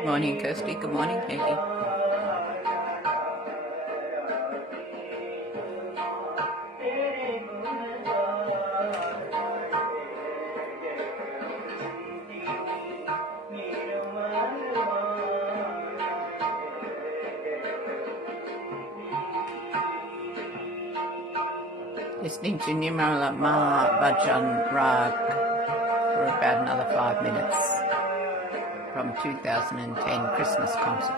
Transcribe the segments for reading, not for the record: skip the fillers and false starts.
Good morning, Kirsty. Good morning, Peggy. Listening to Nimrala Bhajan Rag for about another 5 minutes from 2010 Christmas concert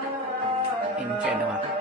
in Genoa.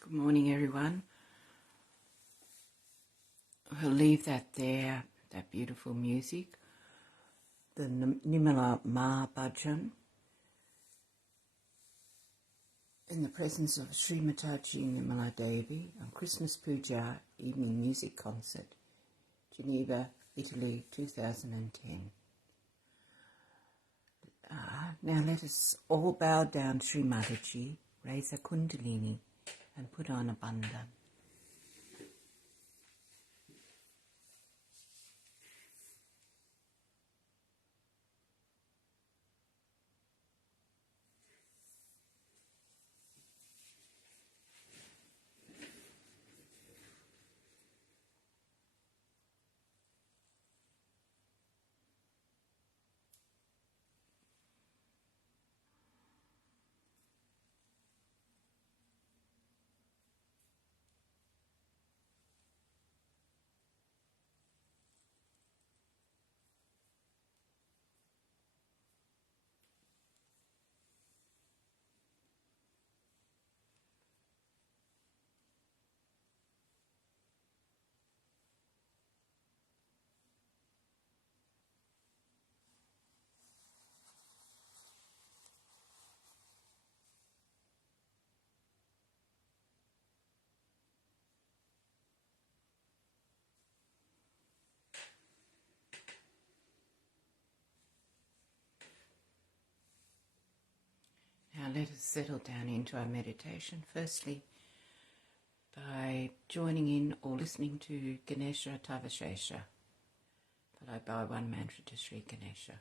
Good morning, everyone. We'll leave that there, that beautiful music, the Nimala Bhajan, in the presence of Shri Mataji Nimala Devi on Christmas Puja Evening Music Concert, Geneva, Italy, 2010. Now let us all bow down Shri Mataji, raise a kundalini and put on a bandhan. Now let us settle down into our meditation, firstly by joining in or listening to Ganesha Tavashesha, followed by one mantra to Sri Ganesha.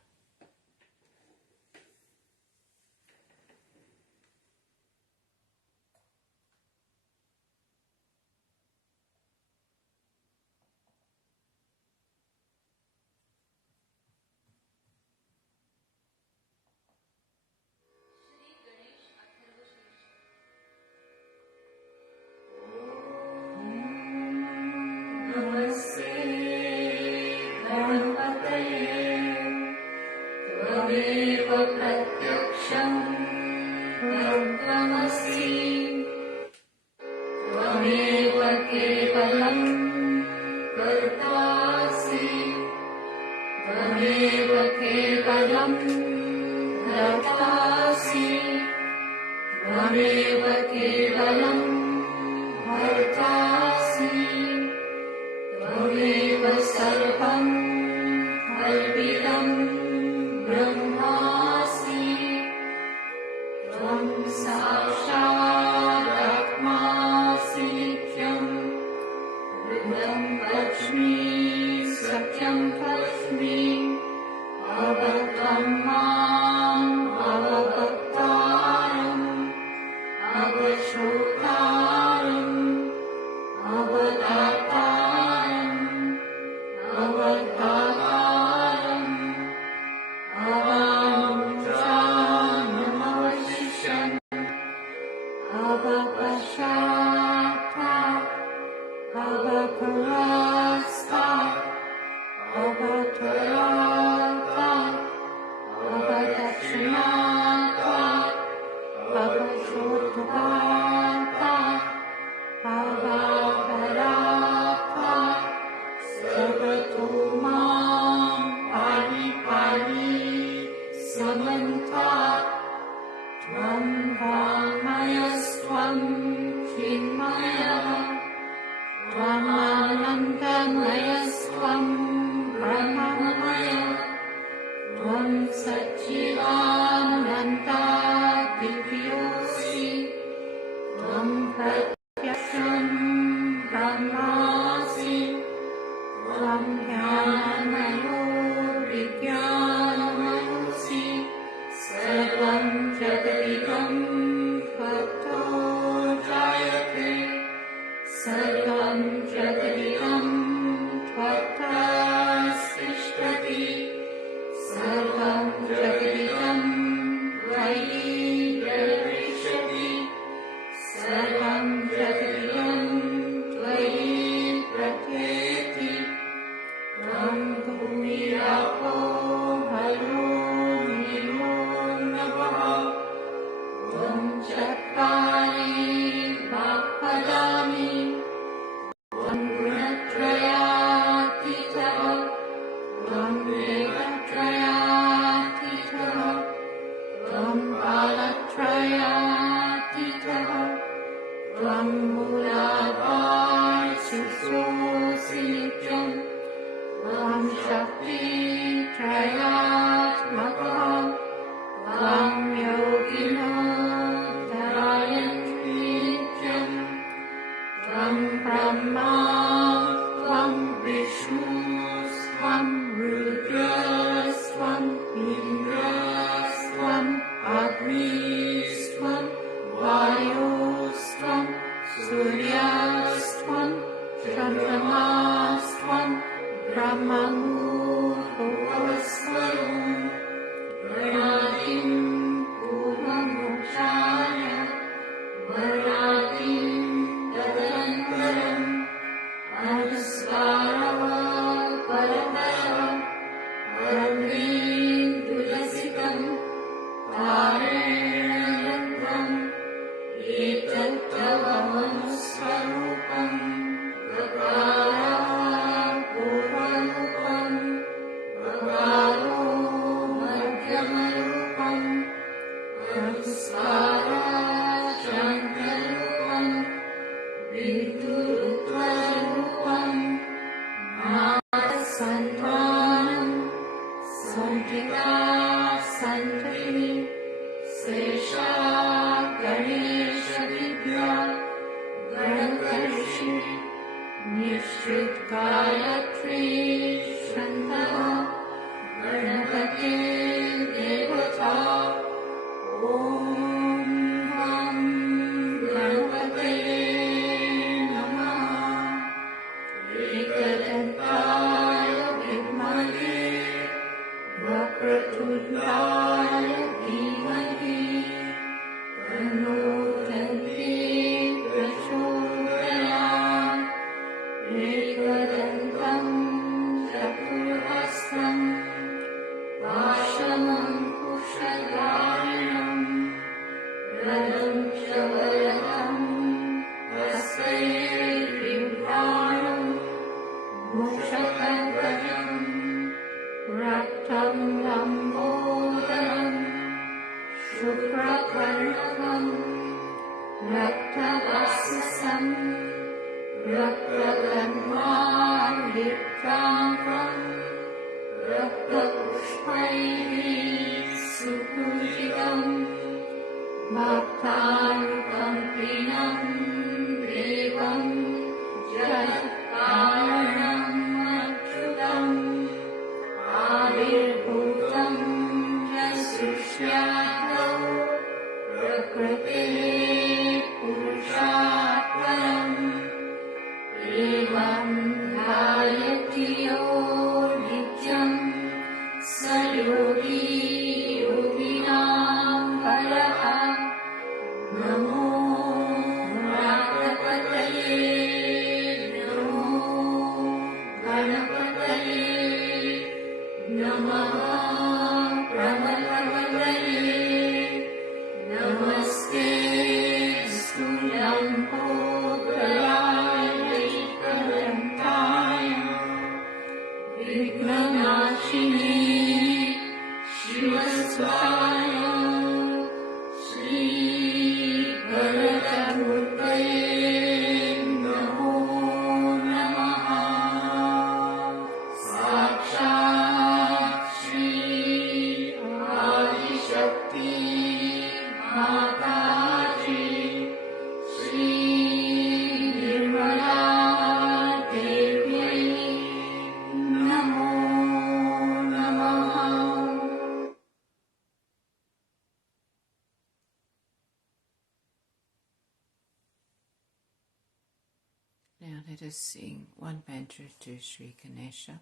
Now let us sing one mantra to Shri Ganesha.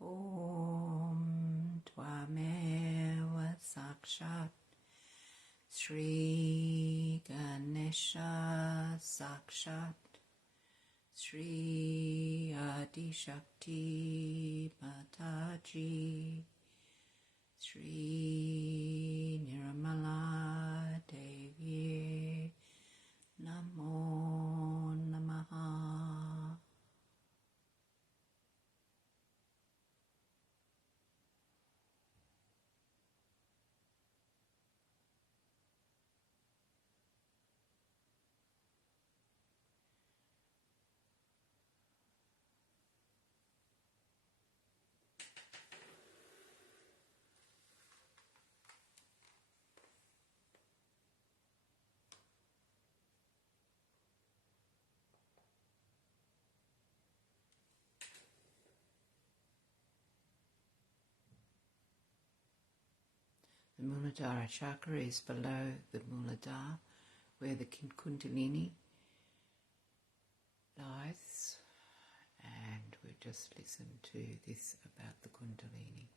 Om Tvameva Sakshat Shri Ganesha Sakshat Shri Adi Shakti Mataji Shri Nirmala Devi Namo Namaha. The Muladhara chakra is below the Muladhara, where the Kundalini lies, and we'll just listen to this about the Kundalini.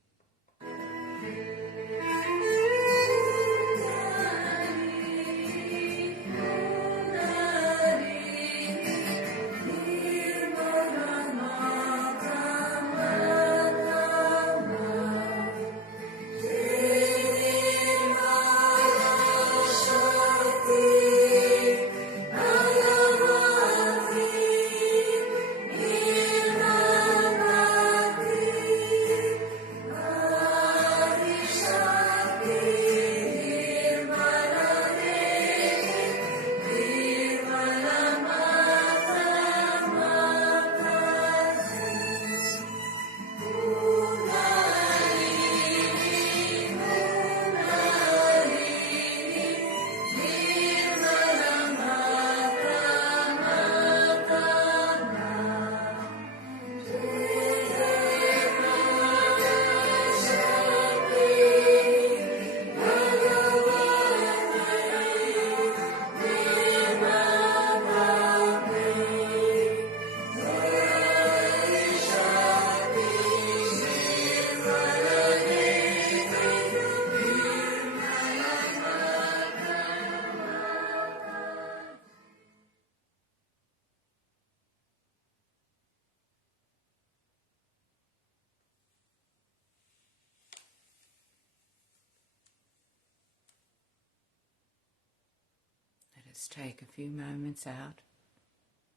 just take a few moments out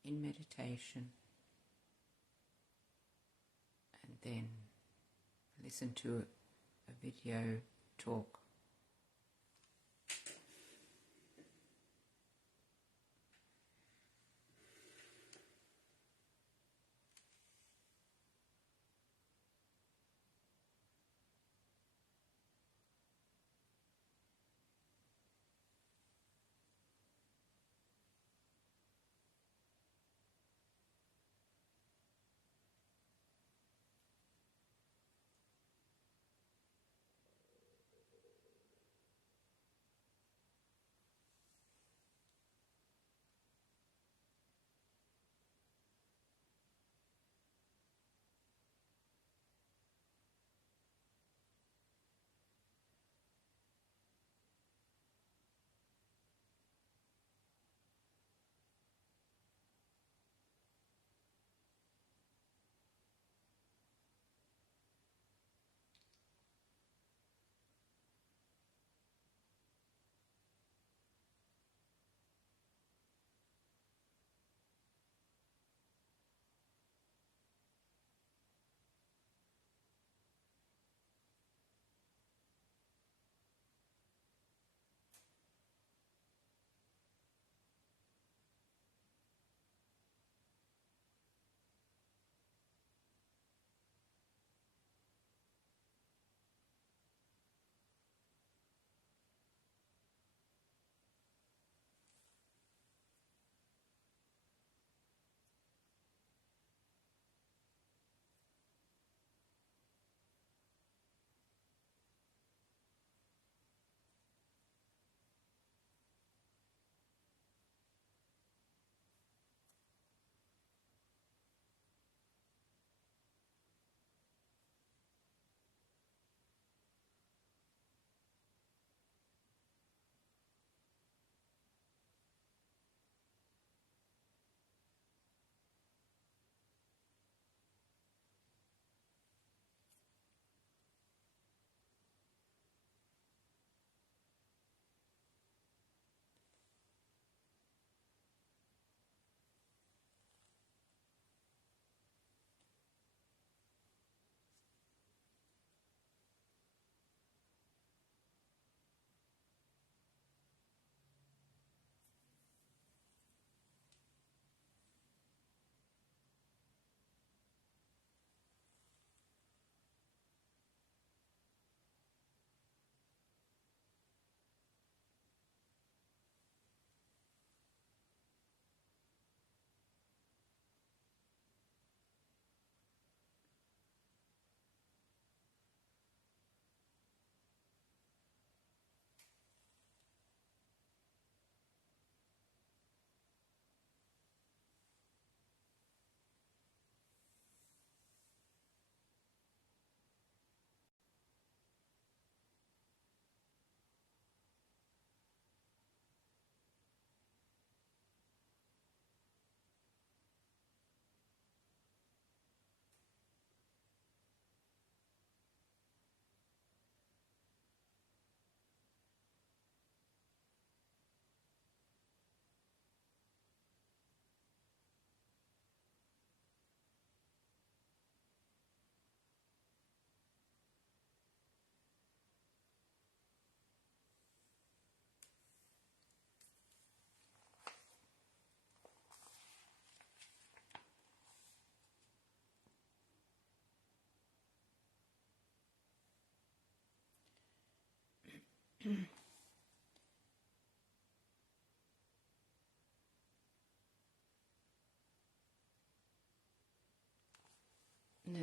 in meditation and then listen to a video talk.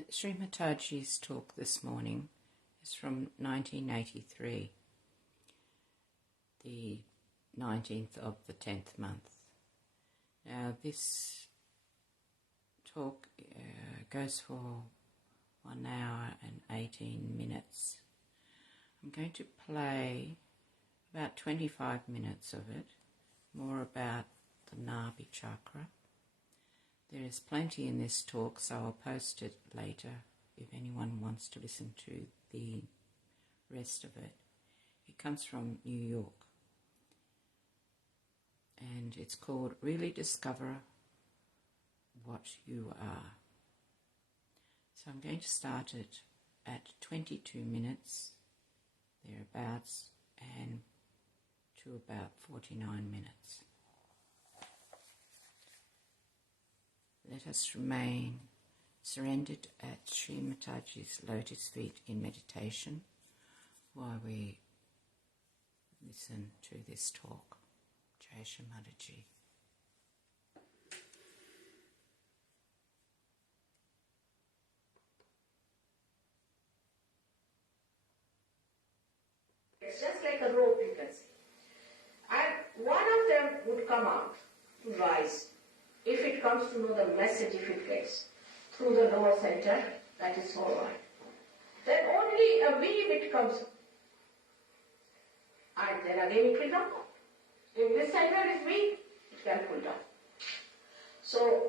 Shri Mataji's talk this morning is from 1983, the 19th of the 10th month. Now this talk goes for 1 hour and 18 minutes. I'm going to play about 25 minutes of it, more about the Nabi chakra. There is plenty in this talk, so I'll post it later if anyone wants to listen to the rest of it. It comes from New York. and it's called Really Discover What You Are. So I'm going to start it at 22 minutes, thereabouts, and to about 49 minutes. Let us remain surrendered at Shri Mataji's lotus feet in meditation while we listen to this talk. Jai Shri Mataji. It's just like a rope, you can see. And one of them would come out to rise. If it comes to know the message, if it gets through the lower center, that is all right. Then only a wee bit comes, and then again it will come up. If this center is weak, it can pull down. So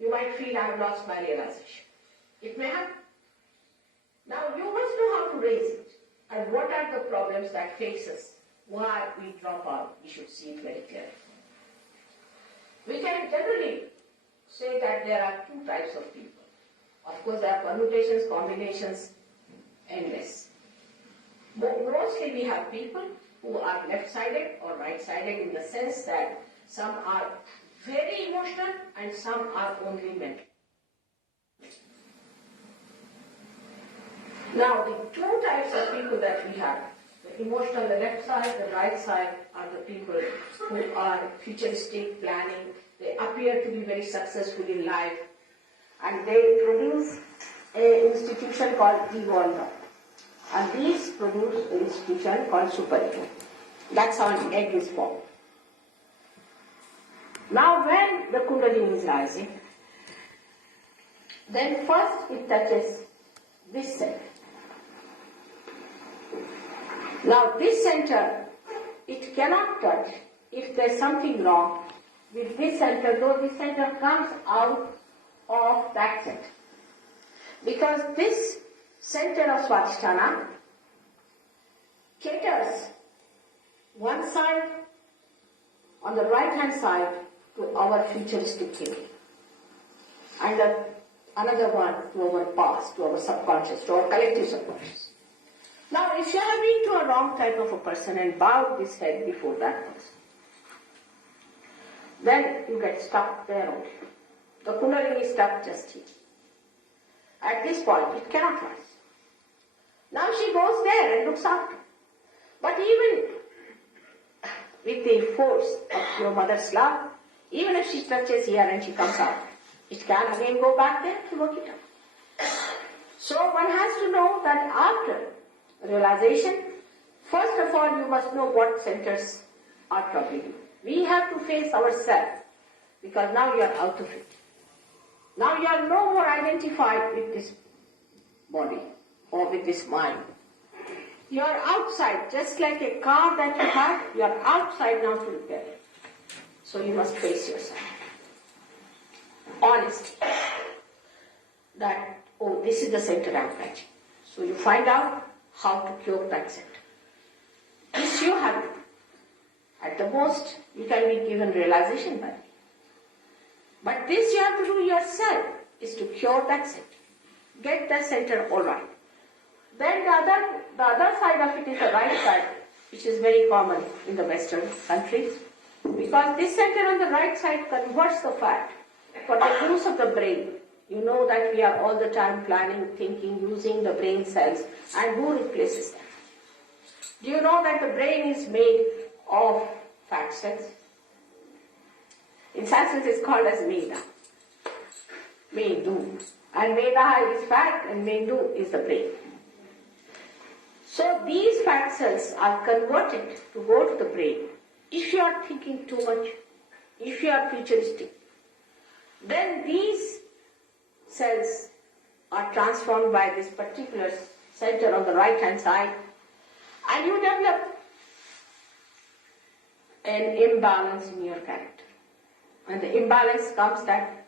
you might feel I have lost my realization. It may happen. Now you must know how to raise it, and what are the problems that face us. Why we drop out, we should see it very clearly. We can generally say that there are two types of people. Of course, there are permutations, combinations, endless. But mostly we have people who are left-sided or right-sided in the sense that some are very emotional and some are only mental. Now, the two types of people that we have, the emotional, the left side, the right side, are the people who are futuristic, planning. They appear to be very successful in life, and they produce an institution called Evolver. And these produce an institution called Super-Ego. That's how an egg is formed. Now, when the Kundalini is rising, then first it touches this center. Now this center, it cannot touch if there's something wrong with this center, though this center comes out of that center. Because this center of Swadhisthana caters one side, on the right hand side, to our futuristic thinking, and another one to our past, to our subconscious, to our collective subconscious. Now, if you have been to a wrong type of a person and bowed this head before that person, then you get stuck there only. The Kundalini is stuck just here. At this point, it cannot rise. Now she goes there and looks after. But even with the force of your mother's love, even if she touches here and she comes out, it can again go back there to work it out. So one has to know that after realization, first of all, you must know what centers are troubling you. We have to face ourselves, because now you are out of it. Now you are no more identified with this body or with this mind. You are outside, just like a car that you have, you are outside now to repair it. So you must face yourself. Honestly. That, oh, this is the center I am touching. So you find out how to cure that center. This you have to do. At the most, you can be given realization by me. But this you have to do yourself, is to cure that center. Get the center all right. Then the other side of it is the right side, which is very common in the Western countries. Because this center on the right side converts the fact for the use of the brain. You know that we are all the time planning, thinking, using the brain cells, and who replaces them? Do you know that the brain is made of fat cells? In Sanskrit it's called as Meda. Medu. And Meda is fat and Medu is the brain. So these fat cells are converted to go to the brain. If you are thinking too much, if you are futuristic, then these cells are transformed by this particular center on the right hand side, and you develop an imbalance in your character. And the imbalance comes that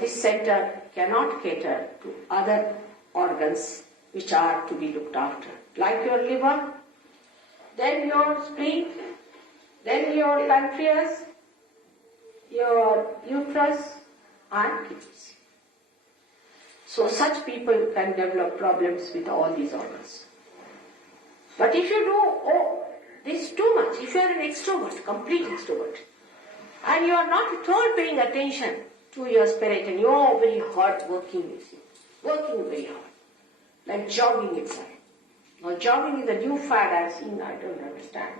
this center cannot cater to other organs which are to be looked after, like your liver, then your spleen, then your pancreas, your uterus and kidneys. So such people can develop problems with all these organs. But if you do this too much, if you are an extrovert, complete extrovert, and you are not at all paying attention to your spirit and you are very hard working, you see, working very hard, like jogging inside. Now jogging is a new fad I've seen, I don't understand.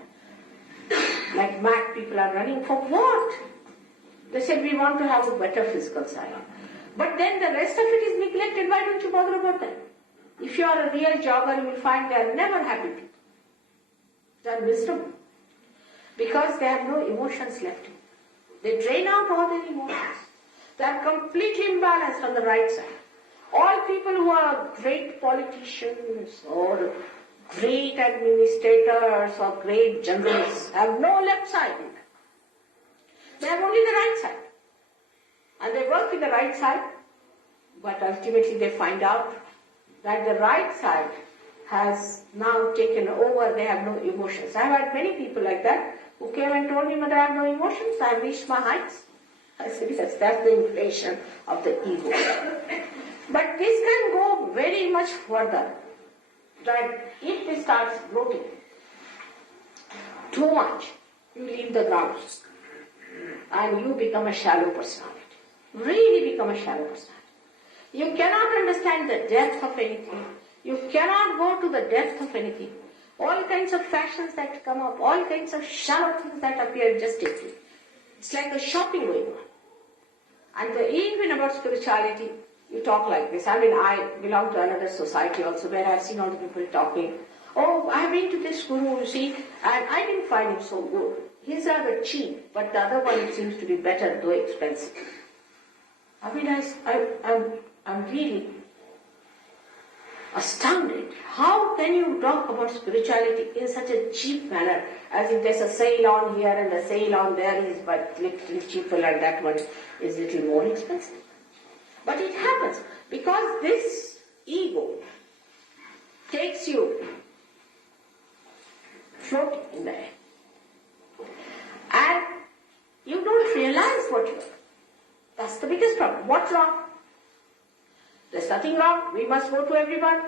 Like mad people are running for what? They said we want to have a better physical side. But then the rest of it is neglected. Why don't you bother about that? If you are a real jogger, you will find they are never happy people. They are miserable. Because they have no emotions left. They drain out all their emotions. They are completely imbalanced on the right side. All people who are great politicians or great administrators or great generals have no left side in them. They have only the right side. And they work in the right side, but ultimately they find out that the right side has now taken over, they have no emotions. I have had many people like that who came and told me, Mother, I have no emotions, I have reached my heights. I said, yes, that's the inflation of the ego. But this can go very much further. That if this starts bloating too much, you leave the grounds and you become a shallow personality. Really become a shallow personality. You cannot understand the depth of anything. You cannot go to the depth of anything. All kinds of fashions that come up, all kinds of shallow things that appear just quickly. It's like a shopping going on. And even about spirituality, you talk like this. I mean, I belong to another society also where I've seen all the people talking. Oh, I've been to this guru, you see, and I didn't find him so good. He's rather cheap, but the other one seems to be better, though expensive. I mean, I'm really astounded. How can you talk about spirituality in such a cheap manner, as if there's a sale on here and a sale on there is but little cheaper and that one is little more expensive. But it happens because this ego takes you floating in the air. And you don't realize what you are. That's the biggest problem. What's wrong? There's nothing wrong. We must go to everyone.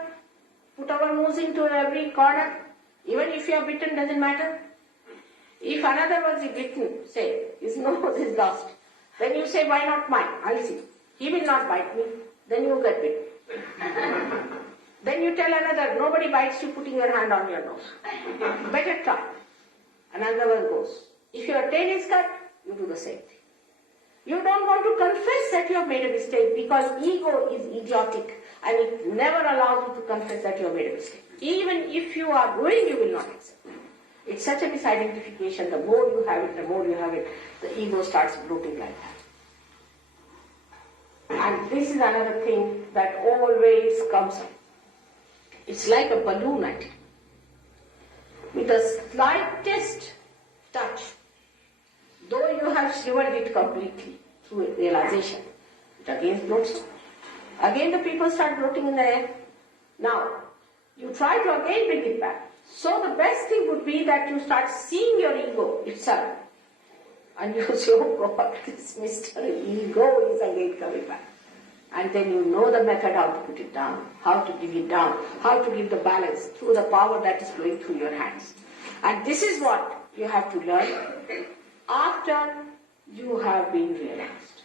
Put our nose into every corner. Even if you are bitten, doesn't matter. If another was bitten, say, his nose is lost, then you say, why not mine? I'll see. He will not bite me. Then you get bitten. Then you tell another, nobody bites you putting your hand on your nose. Better try. Another one goes. If your tail is cut, you do the same thing. You don't want to confess that you have made a mistake because ego is idiotic and it never allows you to confess that you have made a mistake. Even if you are doing, you will not accept. It's such a misidentification. The more you have it, the ego starts bloating like that. And this is another thing that always comes up. It's like a balloon, I think. With the slightest touch, though you have shivered it completely through realization, it again floats. Again the people start floating in the air. Now, you try to again bring it back. So the best thing would be that you start seeing your ego itself. And you say, oh God, this Mr. Ego is again coming back. And then you know the method how to put it down, how to give it down, how to give the balance through the power that is flowing through your hands. And this is what you have to learn after you have been realized.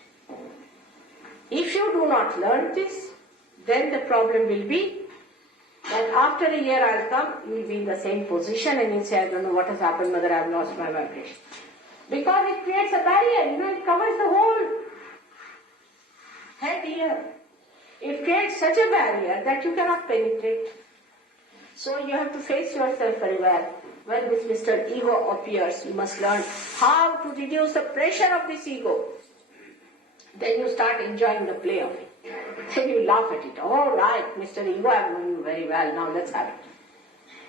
If you do not learn this, then the problem will be that after a year I'll come, you will be in the same position and you'll say, I don't know what has happened, Mother, I've lost my vibration. Because it creates a barrier, it covers the whole head here. It creates such a barrier that you cannot penetrate. So you have to face yourself very well. When this Mr. Ego appears, you must learn how to reduce the pressure of this ego. Then you start enjoying the play of it. Then you laugh at it. All right, Mr. Ego, I'm doing you very well. Now let's have it.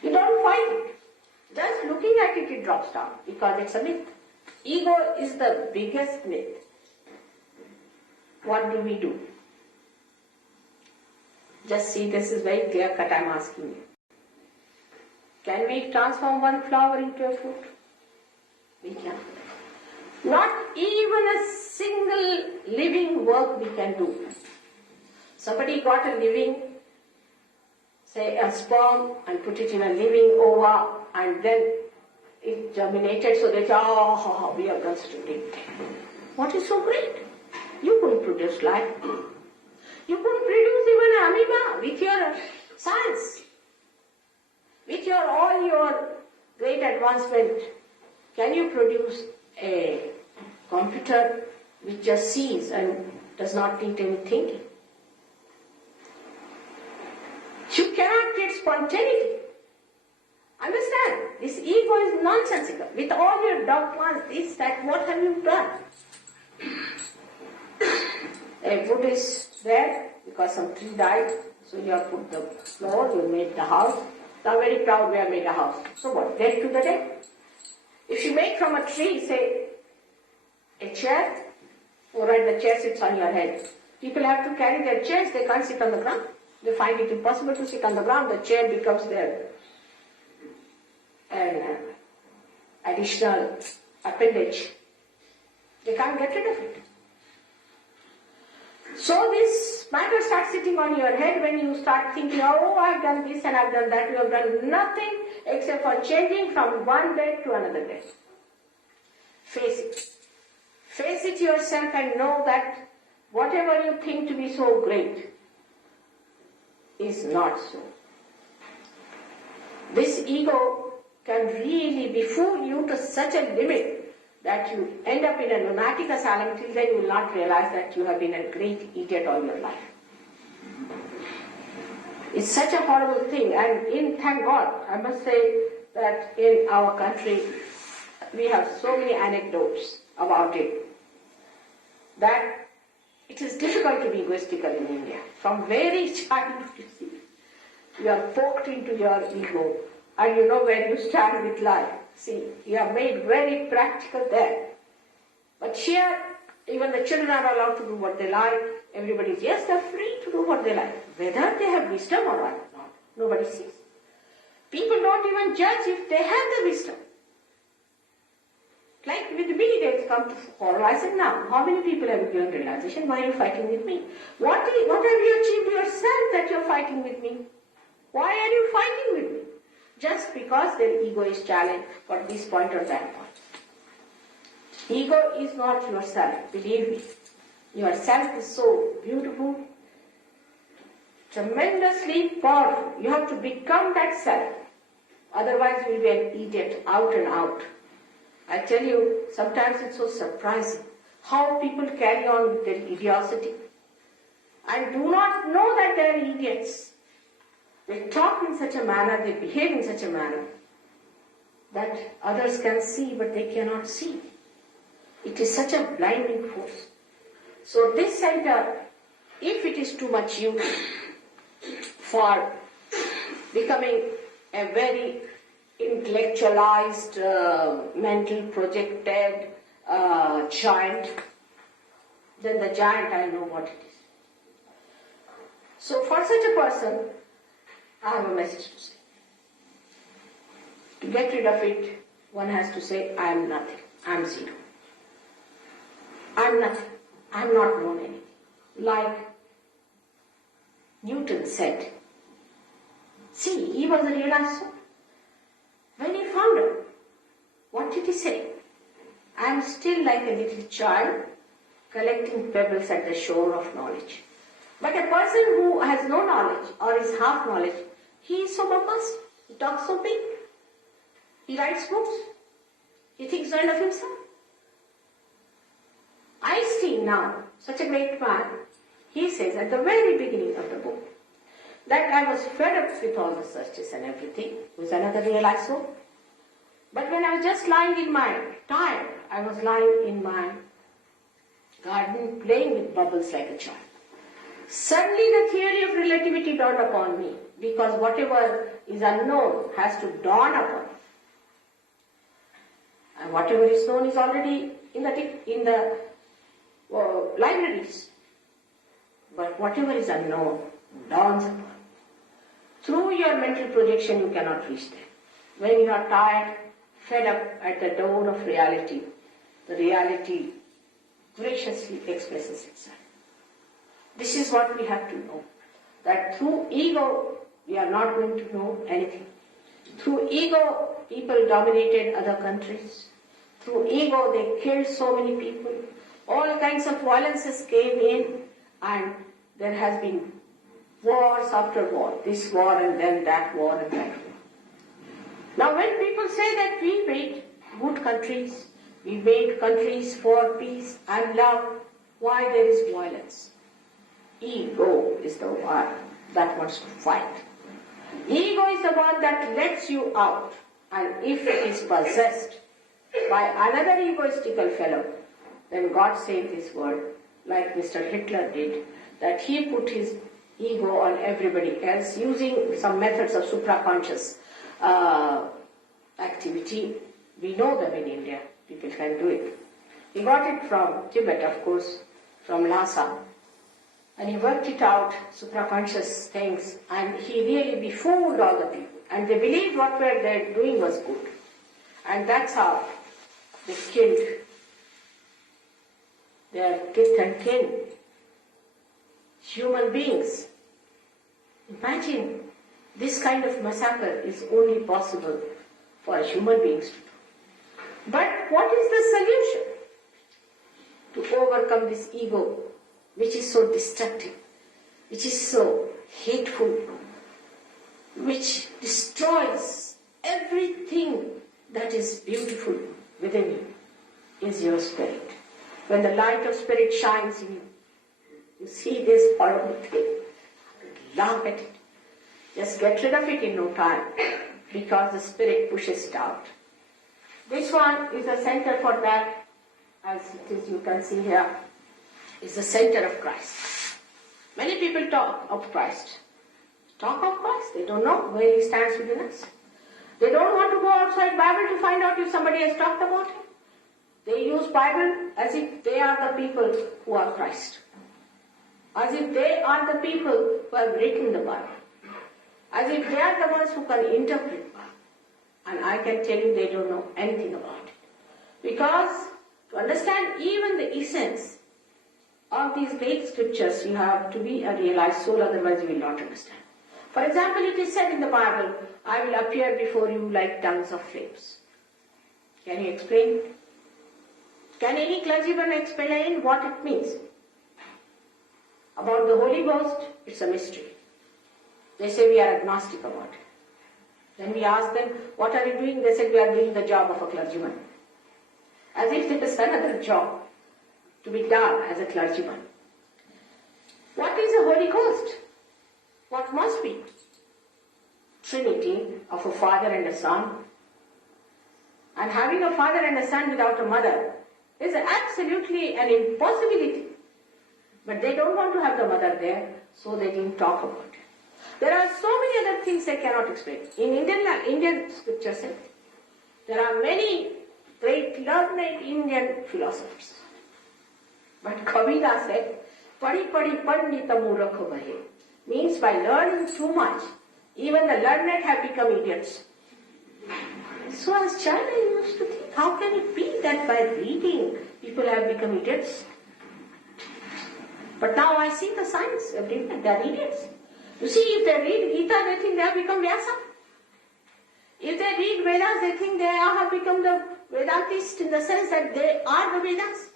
You don't fight it. Just looking at it, it drops down because it's a myth. Ego is the biggest myth. What do we do? Just see, this is very clear cut, I'm asking you. Can we transform one flower into a fruit? We cannot. Not even a single living work we can do. Somebody got a living, say a sperm, and put it in a living ova, and then it germinated, so they say, oh, we are constituting. What is so great? You couldn't produce life. You couldn't produce even an amoeba with your science. With all your great advancement, can you produce a computer which just sees and does not need any thinking? You cannot create spontaneity. Understand, this ego is nonsensical. With all your dogmas, this, that, what have you done? A wood is there because some tree died, so you have put the floor, you made the house. Now very proud we have made a house. So what, dead to the dead? If you make from a tree, say, a chair, alright, the chair sits on your head. People have to carry their chairs, they can't sit on the ground. They find it impossible to sit on the ground, the chair becomes their additional appendage. They can't get rid of it. So this matter starts sitting on your head when you start thinking, oh, I've done this and I've done that. You have done nothing except for changing from one bed to another bed. Face it. Face it yourself and know that whatever you think to be so great is not so. This ego can really befool you to such a limit that you end up in a lunatic asylum. Till then you will not realize that you have been a great idiot all your life. It's such a horrible thing, and thank God, I must say that in our country we have so many anecdotes about it that it is difficult to be egoistical in India. From very childhood, you see, you are poked into your ego and you know where you stand with life. See, you are made very practical there. But here, even the children are allowed to do what they like. Everybody is, yes, they are free to do what they like. Whether they have wisdom or not, nobody sees. People don't even judge if they have the wisdom. Like with me, they come to horror. I said, now, how many people have given realization? Why are you fighting with me? What have you achieved yourself that you are fighting with me? Why are you fighting with me? Just because their ego is challenged for this point or that point. Ego is not yourself, believe me. Yourself is so beautiful, tremendously powerful. You have to become that self. Otherwise you will be an idiot, out and out. I tell you, sometimes it's so surprising how people carry on with their idiocy and do not know that they are idiots. They talk in such a manner, they behave in such a manner that others can see but they cannot see. It is such a blinding force. So this center, if it is too much used for becoming a very intellectualized, mental projected giant, then the giant, I know what it is. So for such a person, I have a message to say. To get rid of it, one has to say, I am nothing, I am zero. I am nothing, I am not known anything. Like Newton said, see, he was a realized soul. When he found her, what did he say? I am still like a little child collecting pebbles at the shore of knowledge. But a person who has no knowledge or is half knowledge, he is so bombastic, he talks so big, he writes books, he thinks well of himself. I see now such a great man, he says at the very beginning of the book, that I was fed up with all the searches and everything, was another realized soul. But when I was just lying in my, tired, I was lying in my garden playing with bubbles like a child. Suddenly the theory of relativity dawned upon me, because whatever is unknown has to dawn upon me. And whatever is known is already in the libraries. But whatever is unknown dawns upon me. Through your mental projection you cannot reach there. When you are tired, fed up at the door of reality, the reality graciously expresses itself. This is what we have to know, that through ego we are not going to know anything. Through ego people dominated other countries. Through ego they killed so many people. All kinds of violences came in, and there has been wars after war, this war and then that war and that war. Now when people say that we made good countries, we made countries for peace and love, why there is violence? Ego is the one that wants to fight. Ego is the one that lets you out, and if it is possessed by another egoistical fellow, then God saved this world, like Mr. Hitler did, that he put his ego on everybody else using some methods of supraconscious activity. We know them in India. People can do it. He got it from Tibet, of course, from Lhasa. And he worked it out, supraconscious things, and he really befooled all the people. And they believed what they were doing was good. And that's how they killed their kith and kin, human beings. Imagine, this kind of massacre is only possible for human beings to do. But what is the solution to overcome this ego, which is so destructive, which is so hateful, which destroys everything that is beautiful within you, is your spirit. When the light of spirit shines in you, you see this horrible thing, laugh at it. Just get rid of it in no time, because the spirit pushes it out. This one is a center for that, as it is, you can see here, is the center of Christ. Many people talk of Christ. Talk of Christ, they don't know where he stands within us. They don't want to go outside Bible to find out if somebody has talked about him. They use Bible as if they are the people who are Christ. As if they are the people who have written the Bible. As if they are the ones who can interpret the Bible. And I can tell you they don't know anything about it. Because to understand even the essence of these great scriptures, you have to be a realized soul, otherwise you will not understand. For example, it is said in the Bible, I will appear before you like tongues of flames. Can you explain? Can any clergyman explain what it means? About the Holy Ghost, it's a mystery. They say we are agnostic about it. Then we ask them, what are you doing? They said we are doing the job of a clergyman. As if there is another job to be done as a clergyman. What is the Holy Ghost? What must be? Trinity of a father and a son. And having a father and a son without a mother is absolutely an impossibility. But they don't want to have the mother there, so they didn't talk about it. There are so many other things they cannot explain. In Indian scriptures, there are many great learned Indian philosophers. But Kabira said, Padi padi pandita murakha bahe, means by learning too much, even the learned have become idiots. So as child I used to think, how can it be that by reading people have become idiots? But now I see the signs everywhere, they are idiots. You see, if they read Gita, they think they have become Vyasa. If they read Vedas, they think they have become the Vedantists in the sense that they are the Vedas.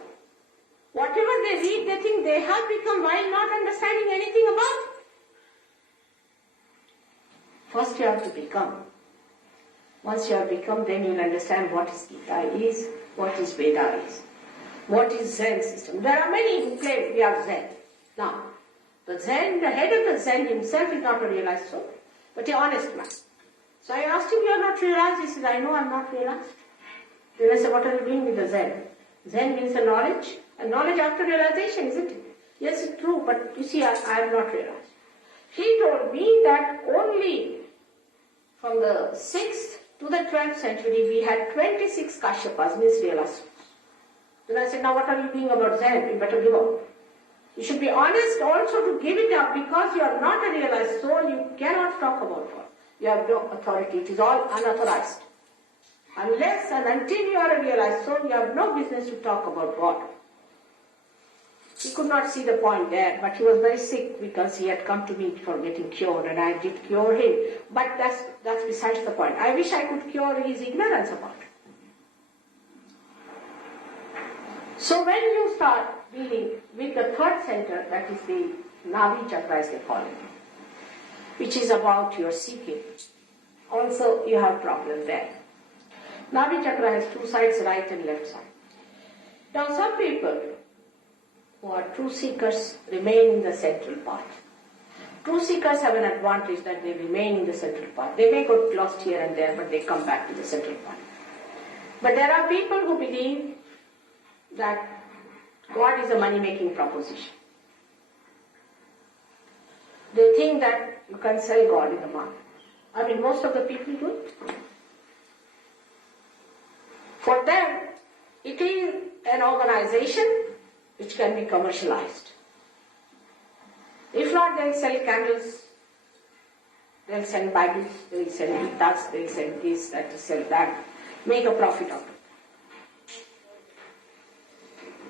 Whatever they read, they think they have become while not understanding anything about it. First you have to become. Once you have become, then you will understand what is Gita is, what is Veda is, what is Zen system. There are many who claim we are Zen. Now, the Zen, the head of the Zen himself is not a realized soul, but an honest man. So I asked him, you are not realized? He said, I know I am not realized. Then I said, what are you doing with the Zen? Zen means the knowledge, and knowledge after realization, isn't it? Yes, it's true, but you see, I am not realized. He told me that only from the 6th to the 12th century, we had 26 Kashyapas, means realized souls. Then I said, now what are you doing about Zen? You better give up. You should be honest also to give it up, because you are not a realized soul, you cannot talk about God. You have no authority, it is all unauthorized. Unless and until you are a realized soul, you have no business to talk about God. He could not see the point there, but he was very sick because he had come to me for getting cured, and I did cure him. But that's besides the point. I wish I could cure his ignorance about it. So when you start dealing with the third center, that is the Navi chakra as they call it, which is about your seeking, also you have problem there. Navi chakra has two sides, right and left side. Now some people who are true seekers remain in the central part. True seekers have an advantage that they remain in the central part. They may get lost here and there, but they come back to the central part. But there are people who believe that God is a money-making proposition. They think that you can sell God in the market. I mean, most of the people do it. For them, it is an organization which can be commercialized. If not, they'll sell candles, they'll sell Bibles, they'll sell Gitas, they'll sell this, that, sell that, make a profit out of it.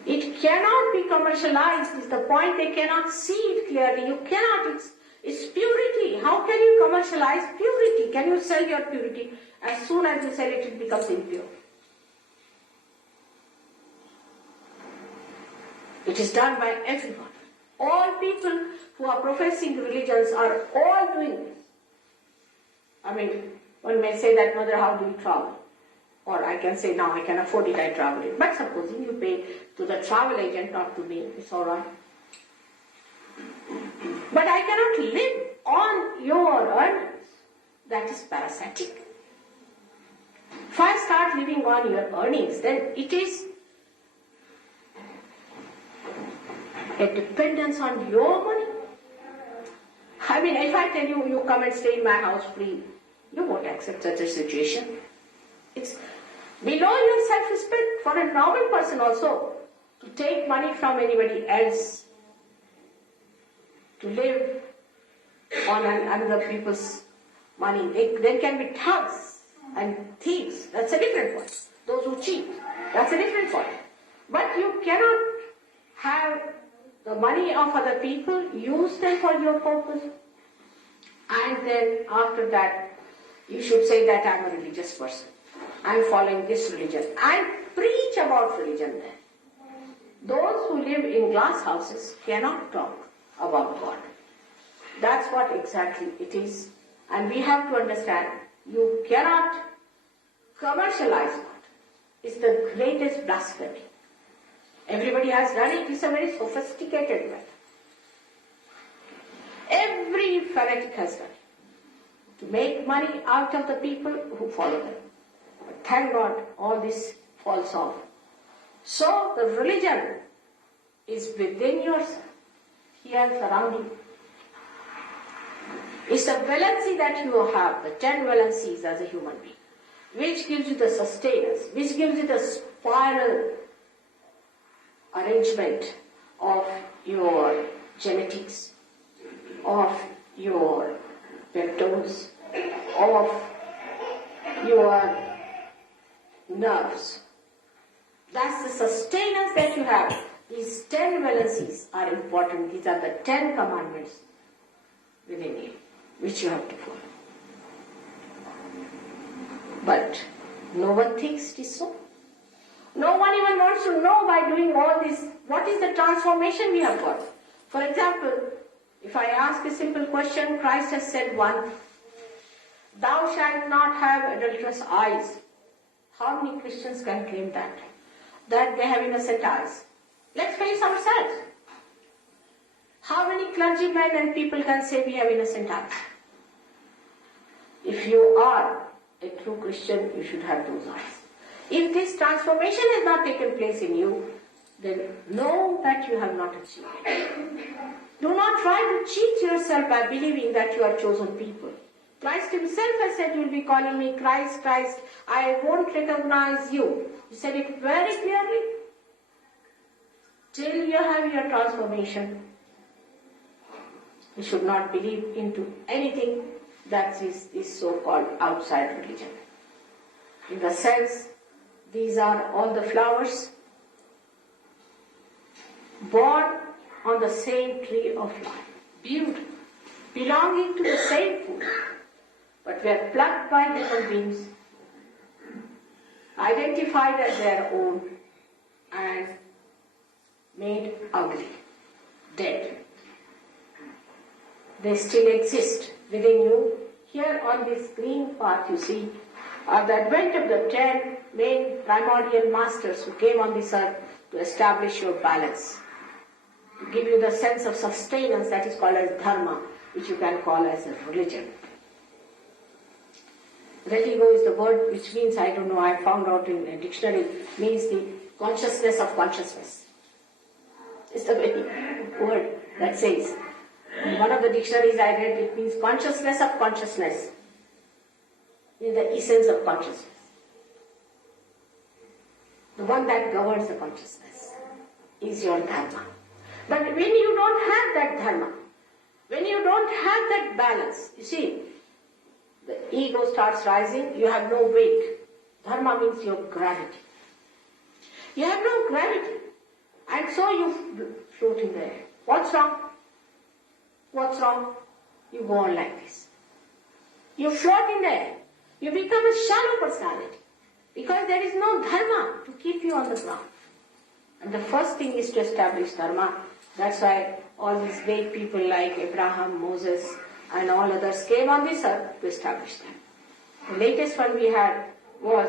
It cannot be commercialized, is the point. They cannot see it clearly. You cannot, it's purity. How can you commercialize purity? Can you sell your purity? As soon as you sell it, it becomes impure. It is done by everyone. All people who are professing religions are all doing this. I mean, one may say that, Mother, how do you travel? Or I can say, now I can afford it, I travel it. But supposing you pay to the travel agent, not to me, it's all right. But I cannot live on your earnings. That is parasitic. If I start living on your earnings, then it is a dependence on your money. I mean, if I tell you, you come and stay in my house free, you won't accept such a situation. It's below your self-respect for a normal person also to take money from anybody else, to live on another people's money. There can be thugs and thieves. That's a different one. Those who cheat. That's a different one. But you cannot have the money of other people, use them for your purpose, and then after that you should say that I'm a religious person. I'm following this religion. And preach about religion then. Those who live in glass houses cannot talk about God. That's what exactly it is. And we have to understand, you cannot commercialize God. It's the greatest blasphemy. Everybody has done it. It's a very sophisticated method. Every fanatic has done it. To make money out of the people who follow them. But thank God, all this falls off. So the religion is within yourself, here surrounding you. It's the valency that you have, the 10 valencies as a human being, which gives you the sustenance, which gives you the spiral arrangement of your genetics, of your peptones, of your nerves. That's the sustenance that you have. These 10 valencies are important. These are the 10 commandments within you, which you have to follow. But no one thinks it is so. No one even wants to know by doing all this, what is the transformation we have got. For example, if I ask a simple question, Christ has said one, thou shalt not have adulterous eyes. How many Christians can claim that? That they have innocent eyes. Let's face ourselves. How many clergymen and people can say we have innocent eyes? If you are a true Christian, you should have those eyes. If this transformation has not taken place in you, then know that you have not achieved it. Do not try to cheat yourself by believing that you are chosen people. Christ himself has said, you will be calling me Christ, Christ, I won't recognize you. He said it very clearly. Till you have your transformation, you should not believe into anything that is this so-called outside religion. in the sense these are all the flowers born on the same tree of life, beautiful, belonging to the same food, but were plucked by human beings, identified as their own, and made ugly, dead. They still exist within you. Here on this green path you see are the advent of the 10 main primordial masters who came on this earth to establish your balance, to give you the sense of sustenance that is called as dharma, which you can call as a religion. Religo is the word which means, I don't know, I found out in a dictionary, means the consciousness of consciousness. It's the very word that says. In one of the dictionaries I read, it means consciousness of consciousness, is the essence of consciousness. The one that governs the consciousness is your dharma. But when you don't have that dharma, when you don't have that balance, you see, the ego starts rising, you have no weight. Dharma means your gravity. You have no gravity, and so you float in the air. What's wrong? What's wrong? You go on like this. You float in the air. You become a shallow personality because there is no dharma to keep you on the ground. And the first thing is to establish dharma. That's why all these great people like Abraham, Moses, and all others came on this earth to establish them. The latest one we had was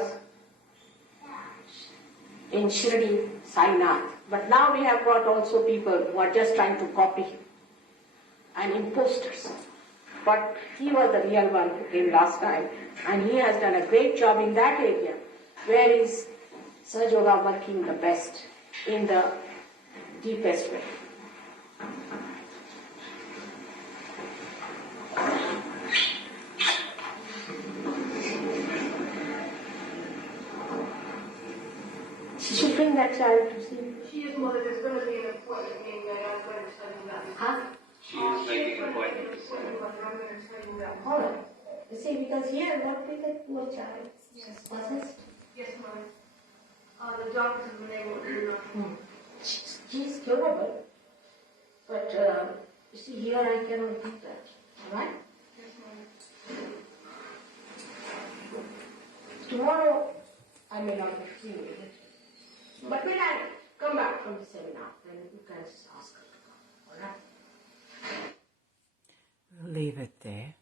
in Shri Mataji. But now we have got also people who are just trying to copy him and imposters. But he was the real one who came last time, and he has done a great job in that area. Where is Sahaja working the best, in the deepest way? She should bring that child to see. She is mother. There's going to be an appointment made that I'm going to tell you about. Huh? She is making an appointment. I'm going to tell you about. All right. You see, because here, what with that poor child? Yes. Possessed? Yes, mother. The doctors have been able to do nothing. She's curable. But, you see, here I cannot do that. All right? Yes, mother. Tomorrow, I may not be free with it. But when I come back from the seminar, then you can just ask her to come. All right? We'll leave it there.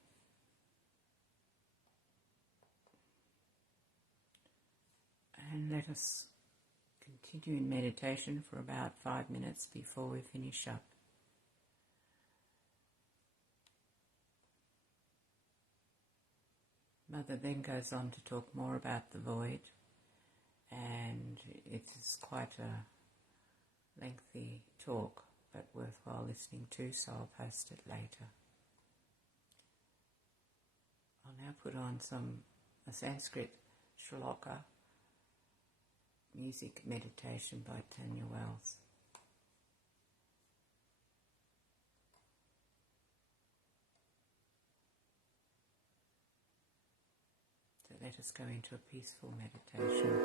And let us continue in meditation for about 5 minutes before we finish up. Mother then goes on to talk more about the void, and it is quite a lengthy talk, but worthwhile listening to, so I'll post it later. I'll now put on a Sanskrit shloka, music meditation by Tanya Wells. So let us go into a peaceful meditation.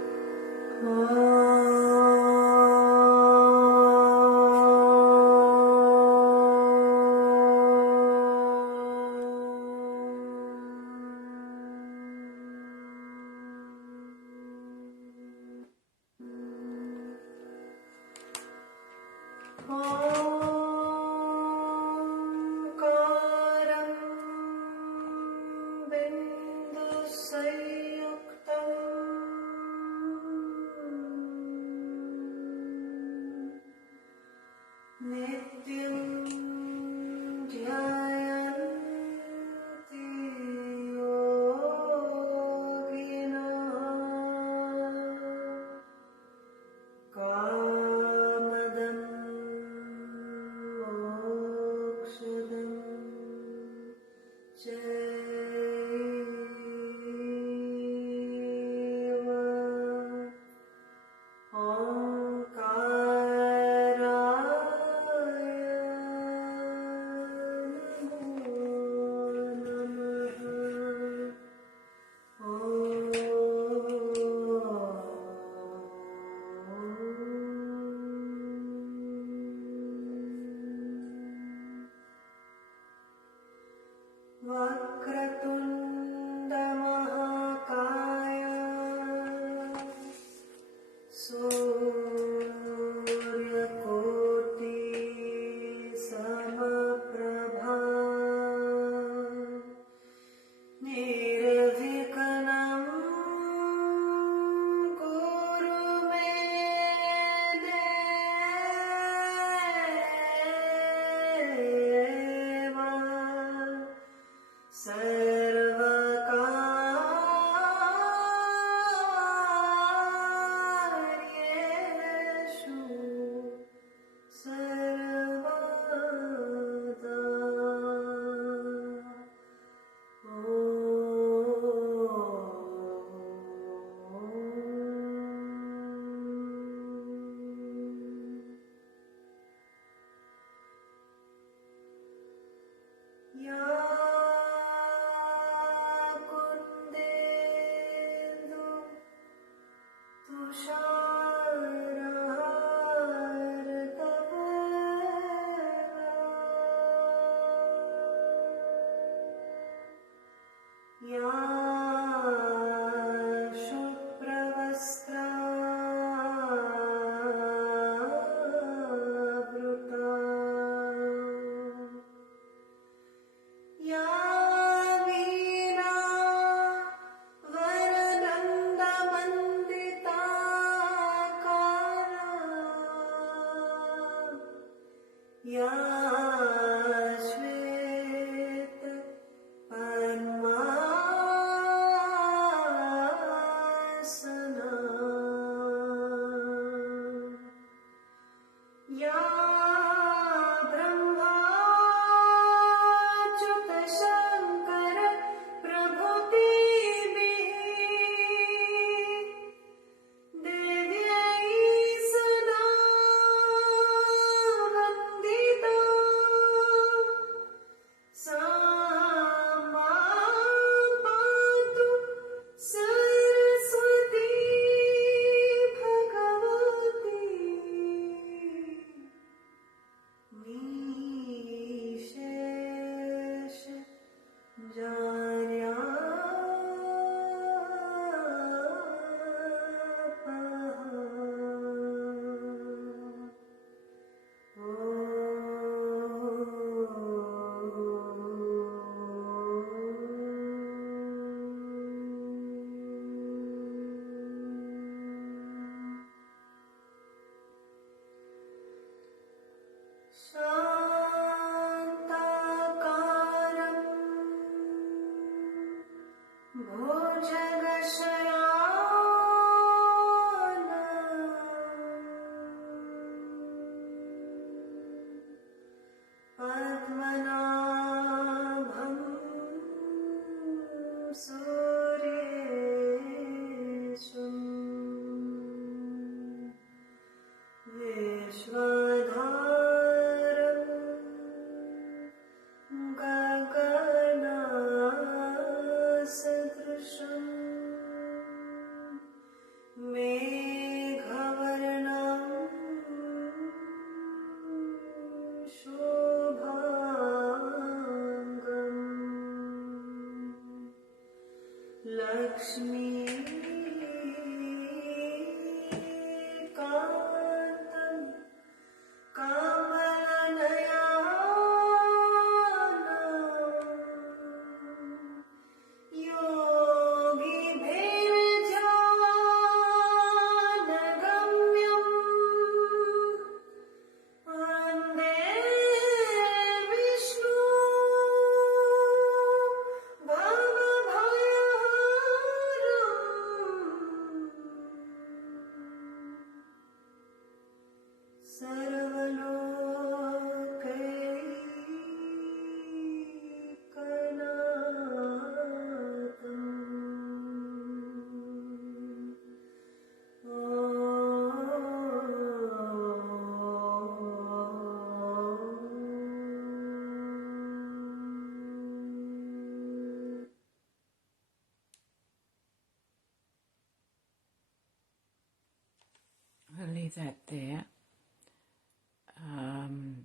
leave that there.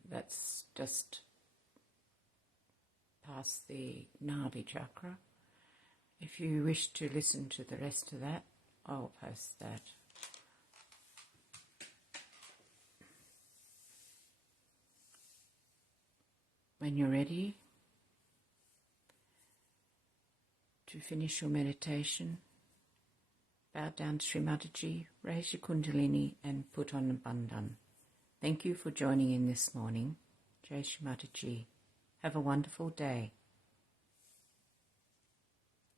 That's just past the Navi chakra. If you wish to listen to the rest of that, I'll post that. When you're ready to finish your meditation, bow down to Shri Mataji, raise your kundalini and put on a bandhan. Thank you for joining in this morning. Jai Shri Mataji. Have a wonderful day.